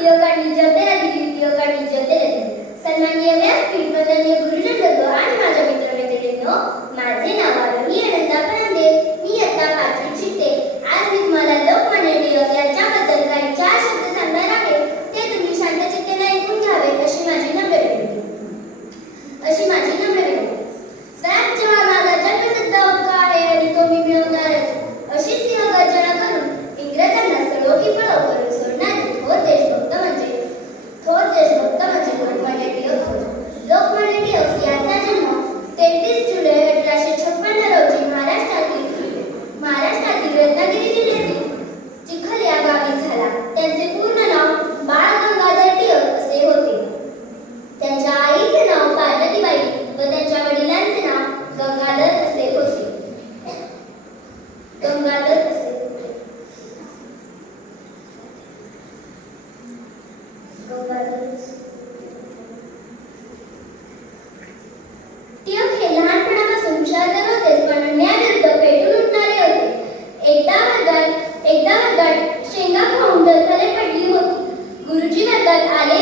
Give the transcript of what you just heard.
टिळकांनी जगण्याला दिली, टिळकांनी जगण्याला दिली. सन्माननीय व्यासपीठ, वंदनीय गुरुजन वर्ग आणि माझ्या मित्रमैत्रिणींनो, माझे नाव आरोही अनंता परांदे. मी इयत्ता 5वीत शिकते. आज मी तुम्हाला लोकमान्य टिळक यांच्याबद्दल काही 4 शब्द सांगणार आहे. ते तुम्ही शांतचित्तेने ऐकून घ्यावेत अशी माझी नम्र विनंती. स्वराज्य हा माझा जन्मसिद्ध हक्क आहे आणि तो मी मिळवणारच, अशी सिंहगर्जना करून इंग्रजांना सळो की पळो करून सोडणारे थोर देशभक्त म्हणजे लोकमान्य टिळक होते. लोकमान्य टिळक यांचा जन्म 33 जुलै 1856 रोजी महाराष्ट्रातील रत्नागिरी जिल्ह्यातील चिखल या गावी झाला. त्यांचे पूर्ण नाव बाळ गंगाधर टिळक असे होते. त्यांच्या आईचे नाव पार्वतीबाई व त्यांच्या वडिलांचे नाव गंगाधर असे होते. टिळक हे लहानपणापासून हुशार तर होतेच, पण अन्यायाविरुद्ध पेटून उठणारे होते. एकदा वर्गात शेंगा खाऊन डलथाली पडली होती. गुरुजी वर्गात आले